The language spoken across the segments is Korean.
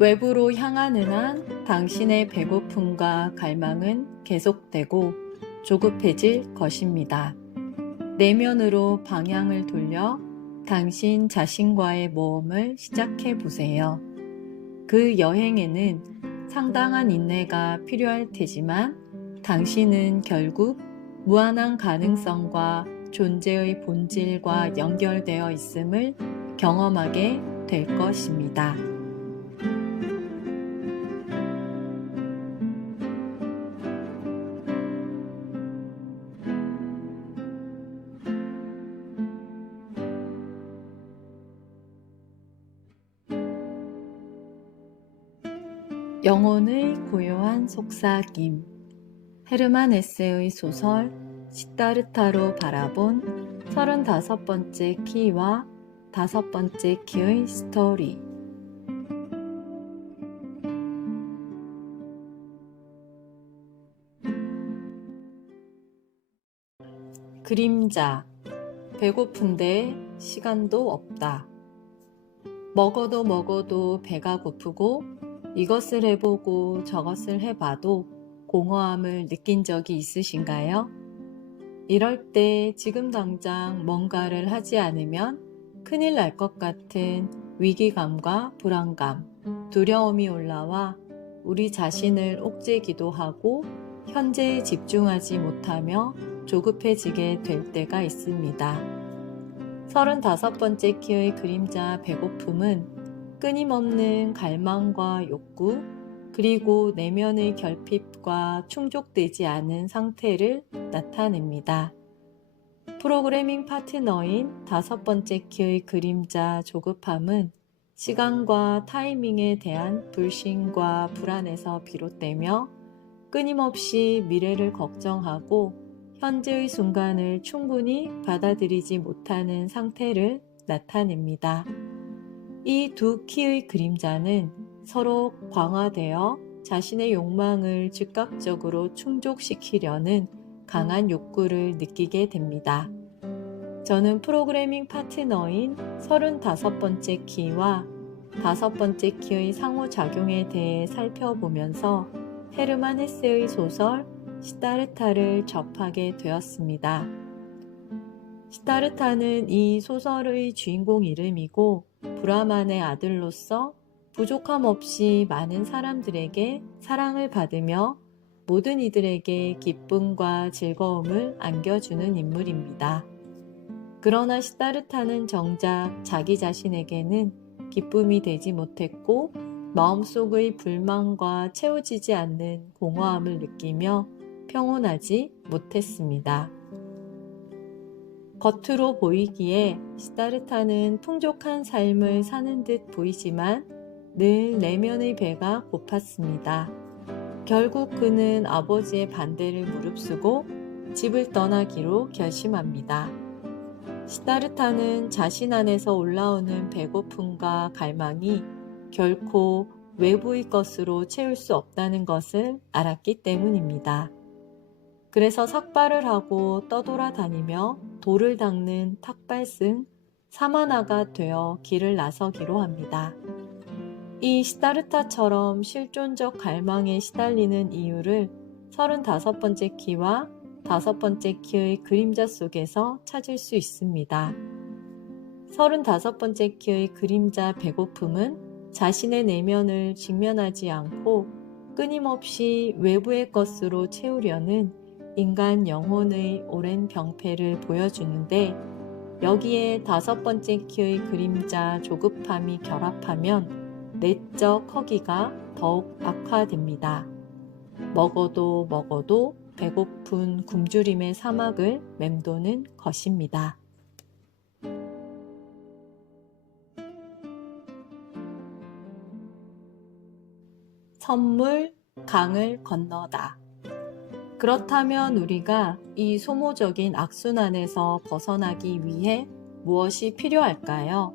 외부로 향하는 한 당신의 배고픔과 갈망은 계속되고 조급해질 것입니다. 내면으로 방향을 돌려 당신 자신과의 모험을 시작해 보세요. 그 여행에는 상당한 인내가 필요할 테지만 당신은 결국 무한한 가능성과 존재의 본질과 연결되어 있음을 경험하게 될 것입니다. 영혼의 고요한 속삭임. 헤르만 헤세의 소설 시다르타로 바라본 35번째 키와 5번째 키의 스토리. 그림자. 배고픈데 시간도 없다. 먹어도 먹어도 배가 고프고 이것을 해보고 저것을 해봐도 공허함을 느낀 적이 있으신가요? 이럴 때 지금 당장 뭔가를 하지 않으면 큰일 날 것 같은 위기감과 불안감, 두려움이 올라와 우리 자신을 옥죄기도 하고 현재에 집중하지 못하며 조급해지게 될 때가 있습니다. 35번째 키의 그림자 배고픔은 끊임없는 갈망과 욕구, 그리고 내면의 결핍과 충족되지 않은 상태를 나타냅니다. 프로그래밍 파트너인 5번째 키의 그림자 조급함은 시간과 타이밍에 대한 불신과 불안에서 비롯되며 끊임없이 미래를 걱정하고 현재의 순간을 충분히 받아들이지 못하는 상태를 나타냅니다. 이 두 키의 그림자는 서로 광화되어 자신의 욕망을 즉각적으로 충족시키려는 강한 욕구를 느끼게 됩니다. 저는 프로그래밍 파트너인 35번째 키와 5번째 키의 상호작용에 대해 살펴보면서 헤르만 헤세의 소설 시다르타를 접하게 되었습니다. 시다르타는 이 소설의 주인공 이름이고 브라만의 아들로서 부족함 없이 많은 사람들에게 사랑을 받으며 모든 이들에게 기쁨과 즐거움을 안겨주는 인물입니다. 그러나 시다르타는 정작 자기 자신에게는 기쁨이 되지 못했고 마음속의 불만과 채워지지 않는 공허함을 느끼며 평온하지 못했습니다. 겉으로 보이기에 시다르타는 풍족한 삶을 사는 듯 보이지만 늘 내면의 배가 고팠습니다. 결국 그는 아버지의 반대를 무릅쓰고 집을 떠나기로 결심합니다. 시다르타는 자신 안에서 올라오는 배고픔과 갈망이 결코 외부의 것으로 채울 수 없다는 것을 알았기 때문입니다. 그래서 삭발을 하고 떠돌아다니며 돌을 닦는 탁발승 사마나가 되어 길을 나서기로 합니다. 이 시다르타처럼 실존적 갈망에 시달리는 이유를 35번째 키와 5번째 키의 그림자 속에서 찾을 수 있습니다. 35번째 키의 그림자 배고픔은 자신의 내면을 직면하지 않고 끊임없이 외부의 것으로 채우려는 인간 영혼의 오랜 병폐를 보여주는데 여기에 5번째 키의 그림자 조급함이 결합하면 내적 허기가 더욱 악화됩니다. 먹어도 먹어도 배고픈 굶주림의 사막을 맴도는 것입니다. 선물, 강을 건너다. 그렇다면 우리가 이 소모적인 악순환에서 벗어나기 위해 무엇이 필요할까요?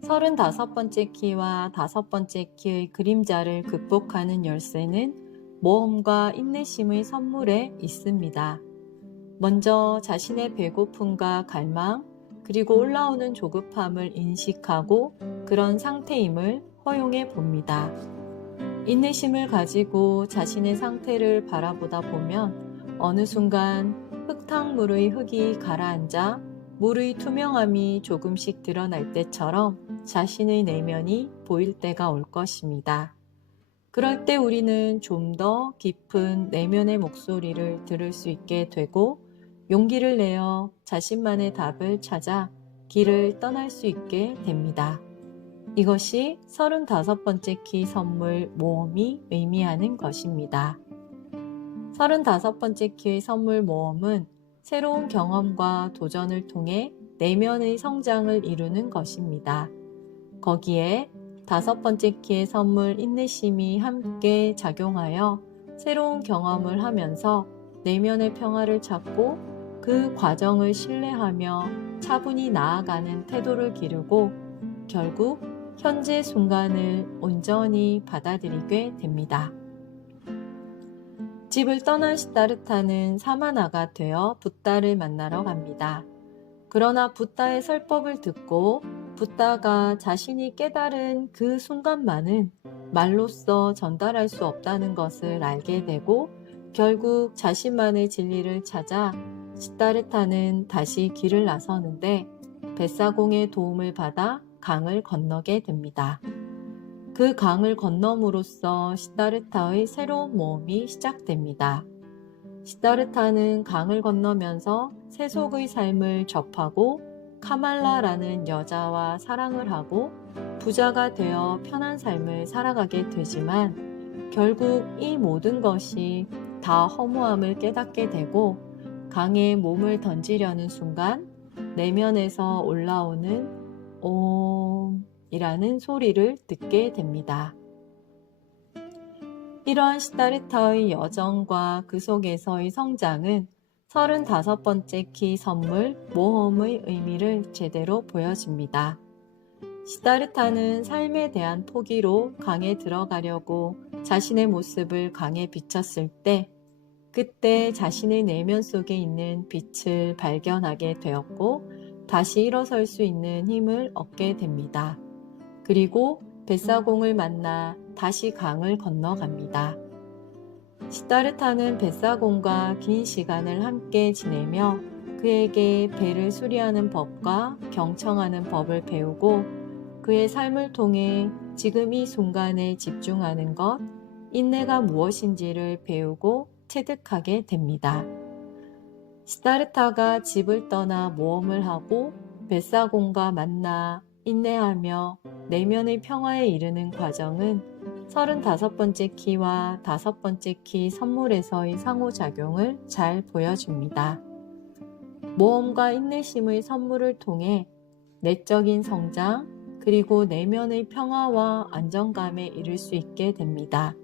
35번째 키와 5번째 키의 그림자를 극복하는 열쇠는 모험과 인내심의 선물에 있습니다. 먼저 자신의 배고픔과 갈망, 그리고 올라오는 조급함을 인식하고 그런 상태임을 허용해 봅니다. 인내심을 가지고 자신의 상태를 바라보다 보면 어느 순간 흙탕물의 흙이 가라앉아 물의 투명함이 조금씩 드러날 때처럼 자신의 내면이 보일 때가 올 것입니다. 그럴 때 우리는 좀 더 깊은 내면의 목소리를 들을 수 있게 되고 용기를 내어 자신만의 답을 찾아 길을 떠날 수 있게 됩니다. 이것이 35번째 키 선물 모험이 의미하는 것입니다. 35번째 키의 선물 모험은 새로운 경험과 도전을 통해 내면의 성장을 이루는 것입니다. 거기에 5번째 키의 선물 인내심이 함께 작용하여 새로운 경험을 하면서 내면의 평화를 찾고 그 과정을 신뢰하며 차분히 나아가는 태도를 기르고 결국 현재 순간을 온전히 받아들이게 됩니다. 집을 떠난 시다르타는 사마나가 되어 붓다를 만나러 갑니다. 그러나 붓다의 설법을 듣고 붓다가 자신이 깨달은 그 순간만은 말로써 전달할 수 없다는 것을 알게 되고 결국 자신만의 진리를 찾아 시다르타는 다시 길을 나서는데 뱃사공의 도움을 받아 강을 건너게 됩니다. 그 강을 건너므로써 시다르타의 새로운 모험이 시작됩니다. 시다르타는 강을 건너면서 세속의 삶을 접하고 카말라라는 여자와 사랑을 하고 부자가 되어 편한 삶을 살아가게 되지만 결국 이 모든 것이 다 허무함을 깨닫게 되고 강에 몸을 던지려는 순간 내면에서 올라오는 옴이라는 소리를 듣게 됩니다. 이러한 시다르타의 여정과 그 속에서의 성장은 35번째 키 선물 모험의 의미를 제대로 보여줍니다. 시다르타는 삶에 대한 포기로 강에 들어가려고 자신의 모습을 강에 비쳤을 때 그때 자신의 내면 속에 있는 빛을 발견하게 되었고 다시 일어설 수 있는 힘을 얻게 됩니다. 그리고 뱃사공을 만나 다시 강을 건너갑니다. 시다르타는 뱃사공과 긴 시간을 함께 지내며 그에게 배를 수리하는 법과 경청하는 법을 배우고 그의 삶을 통해 지금 이 순간에 집중하는 것, 인내가 무엇인지를 배우고 체득하게 됩니다. 시다르타가 집을 떠나 모험을 하고 뱃사공과 만나 인내하며 내면의 평화에 이르는 과정은 35번째 키와 5번째 키 선물에서의 상호작용을 잘 보여줍니다. 모험과 인내심의 선물을 통해 내적인 성장 그리고 내면의 평화와 안정감에 이를 수 있게 됩니다.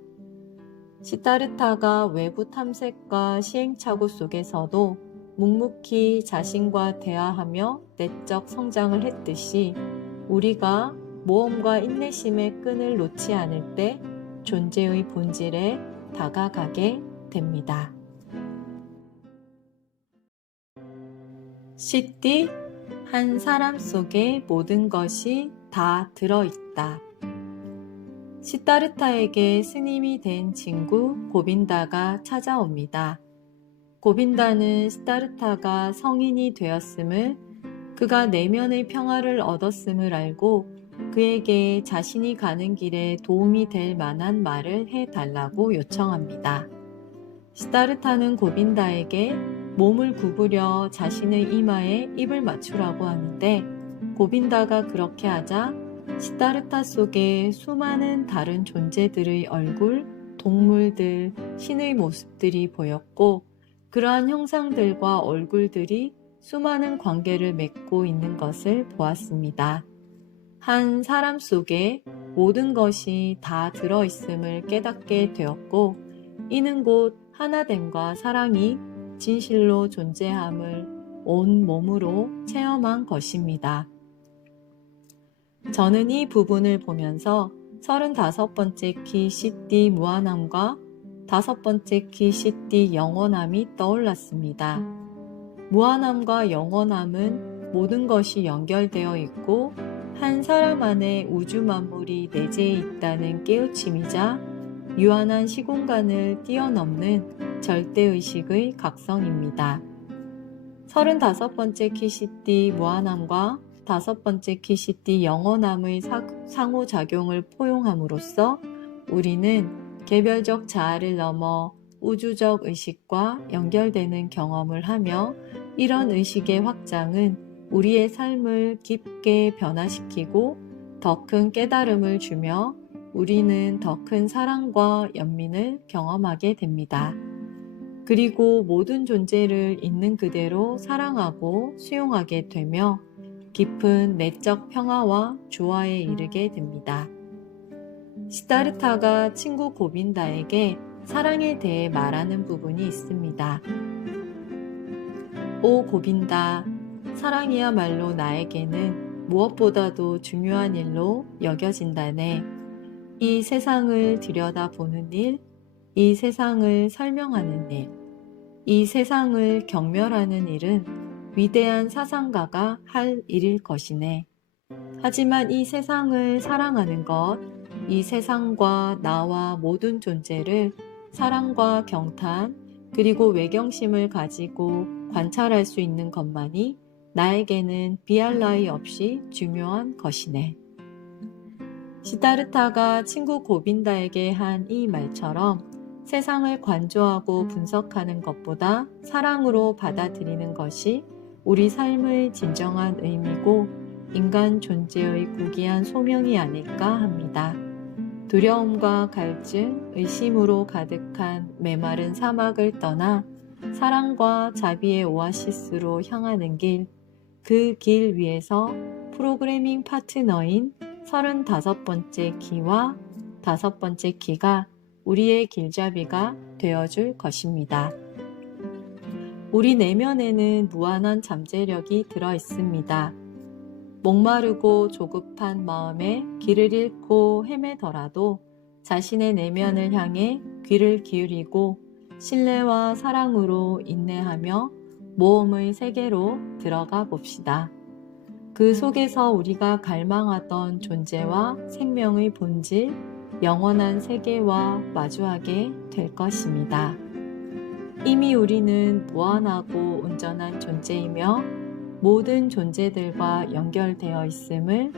시다르타가 외부 탐색과 시행착오 속에서도 묵묵히 자신과 대화하며 내적 성장을 했듯이 우리가 모험과 인내심의 끈을 놓지 않을 때 존재의 본질에 다가가게 됩니다. 시띠, 한 사람 속에 모든 것이 다 들어있다. 시다르타에게 스님이 된 친구 고빈다가 찾아옵니다. 고빈다는 시다르타가 성인이 되었음을, 그가 내면의 평화를 얻었음을 알고 그에게 자신이 가는 길에 도움이 될 만한 말을 해달라고 요청합니다. 시다르타는 고빈다에게 몸을 구부려 자신의 이마에 입을 맞추라고 하는데 고빈다가 그렇게 하자 시다르타 속에 수많은 다른 존재들의 얼굴, 동물들, 신의 모습들이 보였고 그러한 형상들과 얼굴들이 수많은 관계를 맺고 있는 것을 보았습니다. 한 사람 속에 모든 것이 다 들어있음을 깨닫게 되었고 이는 곧 하나됨과 사랑이 진실로 존재함을 온 몸으로 체험한 것입니다. 저는 이 부분을 보면서 35번째 키 시띠 무한함과 5번째 키 시띠 영원함이 떠올랐습니다. 무한함과 영원함은 모든 것이 연결되어 있고 한 사람 안에 우주 만물이 내재해 있다는 깨우침이자 유한한 시공간을 뛰어넘는 절대의식의 각성입니다. 35번째 키시띠 무한함과 5번째 키시띠 영원함의 상호작용을 포용함으로써 우리는 개별적 자아를 넘어 우주적 의식과 연결되는 경험을 하며 이런 의식의 확장은 우리의 삶을 깊게 변화시키고 더 큰 깨달음을 주며 우리는 더 큰 사랑과 연민을 경험하게 됩니다. 그리고 모든 존재를 있는 그대로 사랑하고 수용하게 되며 깊은 내적 평화와 조화에 이르게 됩니다. 시다르타가 친구 고빈다에게 사랑에 대해 말하는 부분이 있습니다. 오 고빈다, 사랑이야말로 나에게는 무엇보다도 중요한 일로 여겨진다네. 이 세상을 들여다보는 일, 이 세상을 설명하는 일, 이 세상을 경멸하는 일은 위대한 사상가가 할 일일 것이네. 하지만 이 세상을 사랑하는 것, 이 세상과 나와 모든 존재를 사랑과 경탄 그리고 외경심을 가지고 관찰할 수 있는 것만이 나에게는 비할 나위 없이 중요한 것이네. 시다르타가 친구 고빈다에게 한 이 말처럼 세상을 관조하고 분석하는 것보다 사랑으로 받아들이는 것이 우리 삶의 진정한 의미고 인간 존재의 고귀한 소명이 아닐까 합니다. 두려움과 갈증, 의심으로 가득한 메마른 사막을 떠나 사랑과 자비의 오아시스로 향하는 길, 그 길 위에서 프로그래밍 파트너인 35번째 키와 5번째 키가 우리의 길잡이가 되어줄 것입니다. 우리 내면에는 무한한 잠재력이 들어 있습니다. 목마르고 조급한 마음에 길을 잃고 헤매더라도 자신의 내면을 향해 귀를 기울이고 신뢰와 사랑으로 인내하며 모험의 세계로 들어가 봅시다. 그 속에서 우리가 갈망하던 존재와 생명의 본질, 영원한 세계와 마주하게 될 것입니다. 이미 우리는 무한하고 온전한 존재이며 모든 존재들과 연결되어 있음을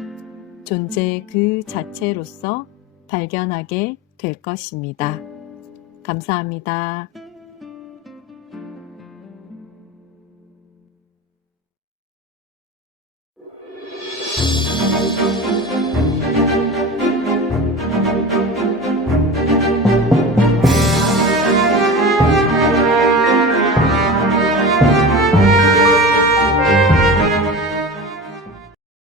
존재 그 자체로서 발견하게 될 것입니다. 감사합니다.